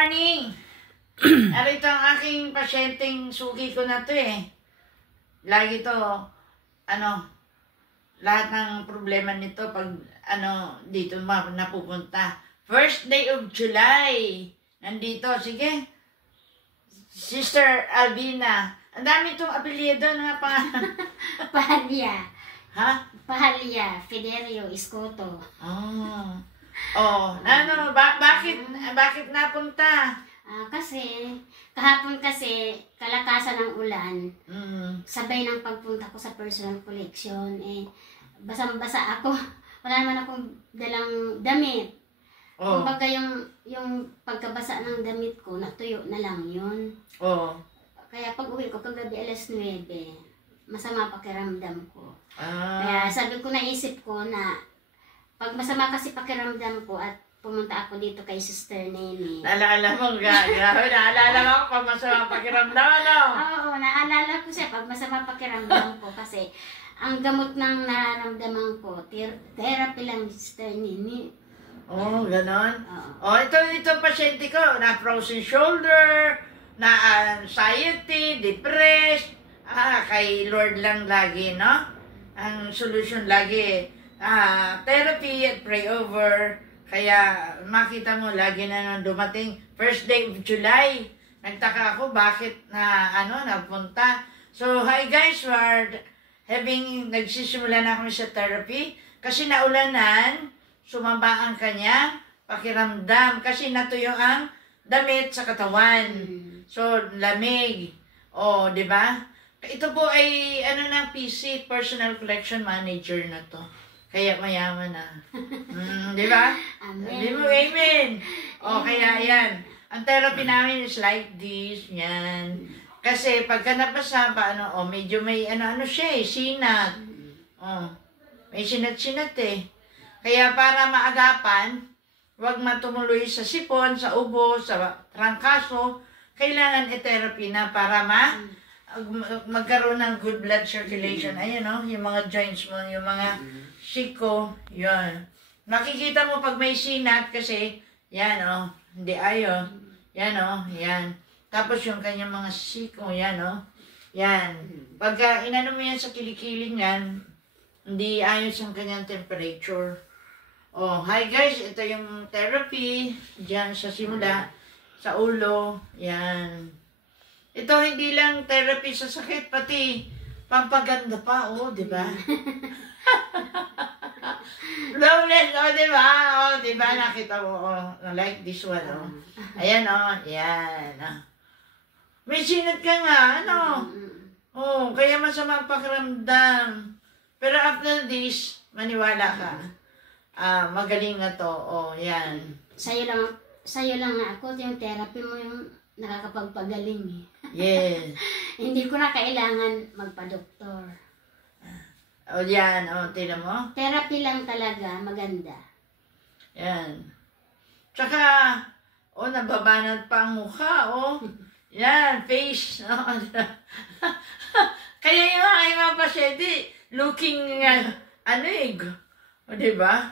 Morning! Arito ang aking pasyenteng suki ko na to eh. Lagi to, lahat ng problema nito pag, dito napupunta. First day of July. Nandito, sige. Sister Alvina. Ang dami itong apelyido na pangalan. Pahalya. Ha? Pahalya. Fiderio Escoto. Bakit napunta? Kasi, kahapon kasi, kalakasan ng ulan. Sabay ng pagpunta ko sa personal collection. Basang-basa ako. Wala naman akong dalang damit. Kumbaga yung pagkabasa ng damit ko, natuyo na lang yun. Kaya pag uwi ko, kagabi alas 9, masama pakiramdam ko. Kaya sabi ko, naisip ko na, pag masama kasi pakiramdam ko at pumunta ako dito kay Sister Nene. Naalala mo, naalala mo pag masama pakiramdam, ano? Oo, naalala ko siya pag masama pakiramdam ko kasi ang gamot ng nararamdaman ko, therapy lang Sister Nene. Ganon? Ito pasyente ko, na frozen shoulder, na anxiety, depressed, kay Lord lang lagi, no? Ang solution lagi, therapy at pray over. Kaya makita mo lagi na nung dumating first day of July. Nagtaka ako bakit napunta. So hi guys, nagsisimula na kami sa therapy kasi naulanan, sumaba ang kanya pakiramdam kasi natuyo ang damit sa katawan. So lamig. Di ba? Ito po ay PC, personal collection manager na to. Kaya mayaman na. Di ba? Amen. Di mo, amen. Kaya yan. Ang therapy namin is like this, yan. Kasi pagka napasa pa, medyo may siya eh, sinat. May sinat-sinat eh. Kaya para maagapan, huwag matumuloy sa sipon, sa ubo, sa trangkaso, kailangan i-therapy na para magkaroon ng good blood circulation. Ayan yung mga joints mo, yung mga siko, yun. Makikita mo pag may sinat kasi, yan hindi ayaw. Yan yan. Tapos yung kanyang mga siko, yan yan. Pagka inano mo yan sa kilikili yan, hindi ayos ang kanyang temperature. Hi guys, ito yung therapy, dyan sa simula, sa ulo, yan. Ito hindi lang therapy sa sakit, pati pampaganda pa, di ba? Flawless, di ba? Di ba? Nakita mo, like this one, Ayan, yan, May sinat ka nga, kaya masama ang pakiramdam. Pero after this, maniwala ka. Magaling na to, yan. Sa'yo lang ako, yung therapy mo yung nakakapagpagaling eh. Yes. Hindi ko na kailangan magpa-doktor. Yan, tingnan mo. Therapy lang talaga, maganda. Yan. Tsaka, nababanat pa ang mukha, Yan, face. Kaya yung mga pasyente, looking, diba?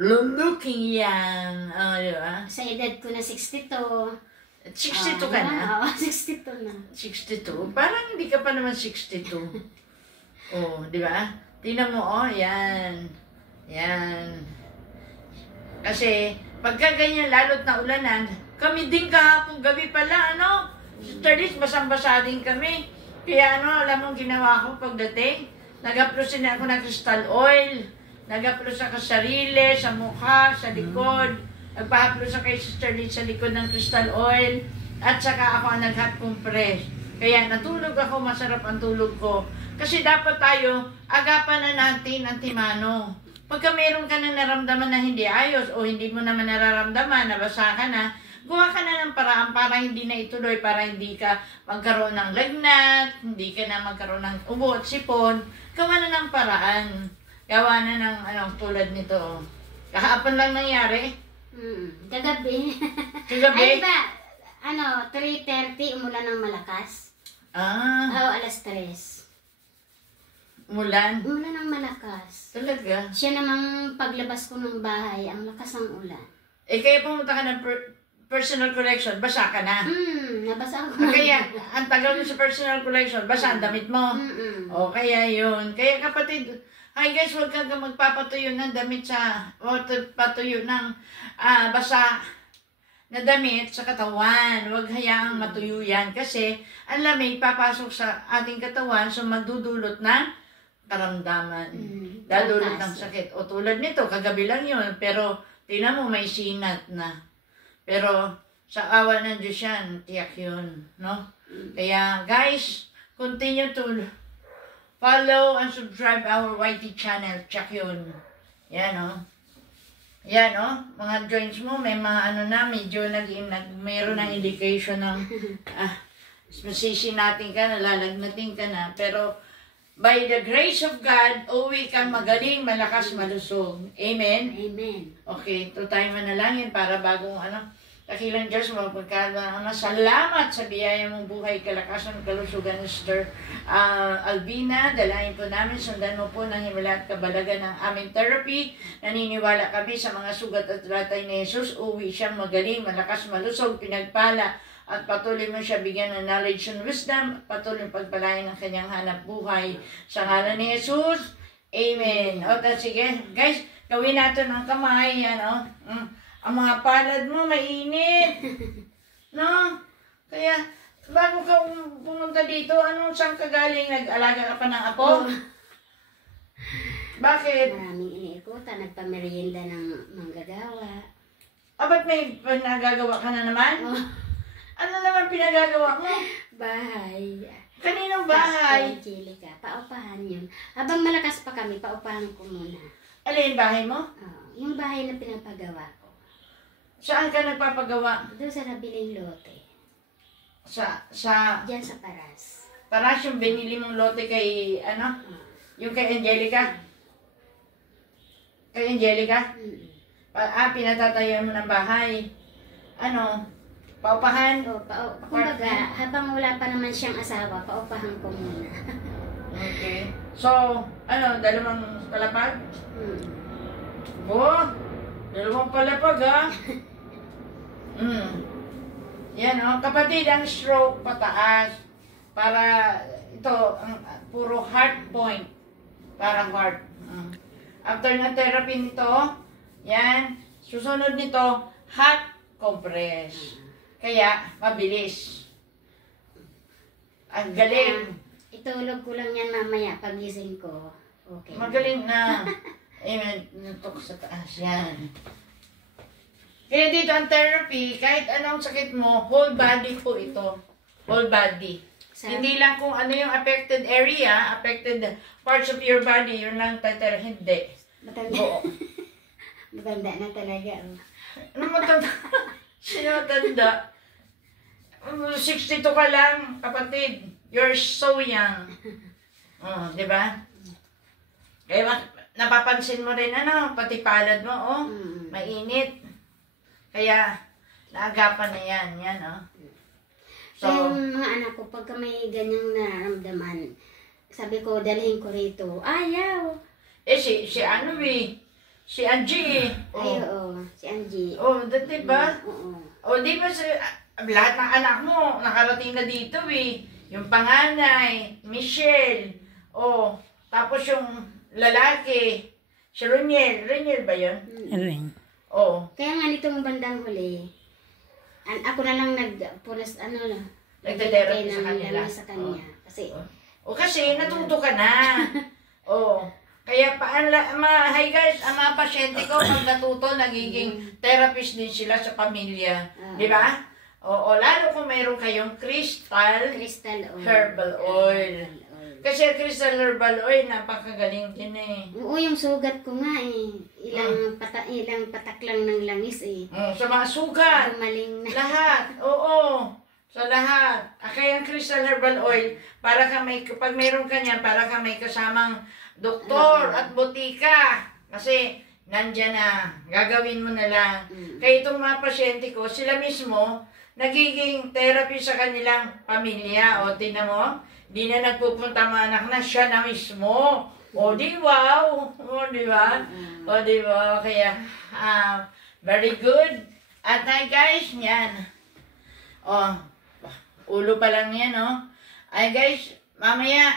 Looking yan. Diba? Sa edad ko na 62. 62 ka na? Oo, 62 na. 62? Parang hindi ka pa naman 62. Di ba? Tingnan mo, yan. Yan. Kasi, pagka ganyan, lalo't na ulanan, kami din kahapong gabi pala, Sister Liz, basang-basa din kami. Kaya alam mong ginawa ko pagdating? Nag-aplos na ako ng crystal oil. Nag-aplos ako sa sarili, sa mukha, sa likod. Nagpa-aplos ako kay Sister Liz sa likod ng crystal oil. At saka ako ang nag-hot compress. Kaya natulog ako, masarap ang tulog ko. Kasi dapat tayo, agapan na natin ang timano. Pagka meron ka na naramdaman na hindi ayos o hindi mo naman nararamdaman, nabasa ka na, gawa ka na ng paraan para hindi na ituloy, para hindi ka magkaroon ng lagnat, hindi ka na magkaroon ng ubo at sipon. Gawa na ng paraan. Gawa na ng tulad nito. Kahapon lang nangyari. Kagabi. Kagabi? Ay, diba, 3:30 umulan ng malakas. Alas 3. Umulan? Umulan ng malakas. Talaga? Siya namang paglabas ko ng bahay, ang lakas ng ulan. Kaya pumunta ka ng personal collection, basa ka na. Nabasa ako. Kaya, ang tagal mo sa personal collection, basa ang damit mo. O, kaya yun. Kaya kapatid, hi guys, huwag kang magpapatuyo ng damit o patuyo ng basa na damit sa katawan. Huwag hayaang matuyo yan. Kasi, ang lamig papasok sa ating katawan, so magdudulot ng karamdaman. Dadulot ng sakit. O tulad nito, kagabi lang yun, pero tingnan mo, may sinat na. Pero sa awa ng Diyos yan, tiyak yun. No? Kaya guys, continue to follow and subscribe our YT channel. Check yun. Yan o. Yan o. Mga joints mo, may mga ano na, medyo mayroon ng indication ng masisi natin ka, nalalagnatin ka na. Pero by the grace of God, uwi kang magaling, malakas, malusog. Amen? Amen. Okay, ito tayo manalangin para bagong dakilang Diyos, magpagkala. Salamat sa biyaya mong buhay, kalakasan, kalusugan, Sister Albina. Dalahin po namin, sundan mo po ng himala at kabalagan ng aming therapy. Naniniwala kami sa mga sugat at ratay ni Jesus. Uwi siyang magaling, malakas, malusog, pinagpala. At patuloy mo siya bigyan ng knowledge and wisdom. Patuloy pagpalain ng kanyang hanap buhay. Sa ngalan ni Jesus. Amen. O, sige. Guys, gawin natin ang kamay. Ano? Ang mga palad mo, mainit. No? Kaya, bago ka pumunta dito, saan ka galing? Nag-alaga ka pa ng apo? Bakit? Maraming iniikutan. Nagpamerienda ng manggagawa. Ba't may nagagawa ka na naman? Ano naman pinagagawa mo? Bahay. Kaninong bahay? Angelica. Paupahan yun. Habang malakas pa kami, paupahan ko muna. Alin bahay mo? Yung bahay na pinapagawa ko. Saan ka nagpapagawa? Doon sa nabiling lote. Diyan sa Paras. Paras yung binili mong lote kay, yung kay Angelica? Kay Angelica? Pinatatayuan mo ng bahay. Paupahan? Kumbaga, habang wala pa naman siyang asawa, paupahan ko muna. Okay. So, dalawang palapag? Dalawang palapag, ha? Yan, kapatid, ang stroke pataas. Para, ito, puro heart point. Para heart. After ng therapy nito, yan, susunod nito, heart compress. Kaya, mabilis. Ang galing. Itulog ko lang yan mamaya pagising ko. Okay. Magaling na. Amen. Nutok sa taas yan. Kaya dito ang therapy, kahit anong sakit mo, whole body po ito. Whole body. Hindi lang kung ano yung affected area, affected parts of your body, yun lang tatera. Hindi. Matanda. Matanda na talaga. Ano matanda? Sino matanda? 62 ka lang, kapatid. You're so young. Di ba? Kaya napapansin mo rin, pati palad mo, mainit. Kaya, naagapan na yan, So, yung mga anak ko, pagka may ganyang nararamdaman, sabi ko, dalhin ko rito. Ayaw! Si Angie. Ay, oo. Si Angie. Dati ba? Oo. Di ba lahat ng anak mo, nakarating na dito Yung panganay, Michelle. Tapos yung lalaki, si Roniel. Roniel ba yun? Ring. Kaya nga nitong bandang huli, ako na lang nagte-therapy sa kanila. Sa kanya. Kasi natuto ka na. Kaya hi guys, ang mga pasyente ko, pag natuto, nagiging therapist din sila sa pamilya. Di ba? Lalo kung mayroon kayong crystal herbal oil. Kasi crystal herbal oil, napakagaling din Oo, yung sugat ko nga ilang patak lang ng langis sa mga sugat. Gumaling na. Lahat. Sa lahat. Kaya ang crystal herbal oil, pag mayroon ka niyan, para ka may kasamang doktor at botika. Kasi, nandyan na. Gagawin mo na lang. Kaya itong mga pasyente ko, sila mismo, nagiging therapy sa kanilang pamilya. Tingnan mo, di na nagpupunta mga anak na, siya na mismo. Di wow. Di ba? Kaya, very good. At ay guys, yan. Oh, ulo pa lang yan, oh. Ay guys, mamaya,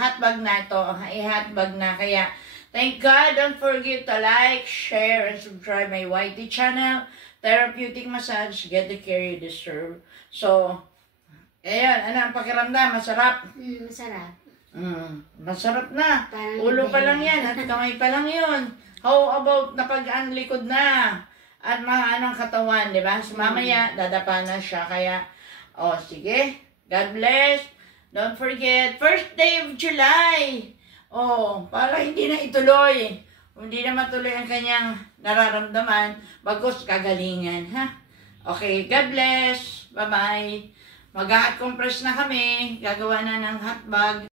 hotbag na to. I-hotbag na. Kaya, thank God, don't forget to like, share, and subscribe my YT channel. Therapeutic massage, get the care you deserve. So, ayan, ano ang pakiramdam? Masarap? Masarap. Masarap na. Parang Ulo pa lang yan at kamay pa lang yun. How about napagaan likod na? At mga anong katawan, di ba? So, mamaya, dadapa na siya. Kaya, sige. God bless. Don't forget, first day of July. Para hindi na ituloy. Hindi na matuloy ang kanyang nararamdaman, bagos kagalingan, ha? Okay, God bless. Bye-bye. Mag-hot compress na kami. Gagawa na ng hotbag.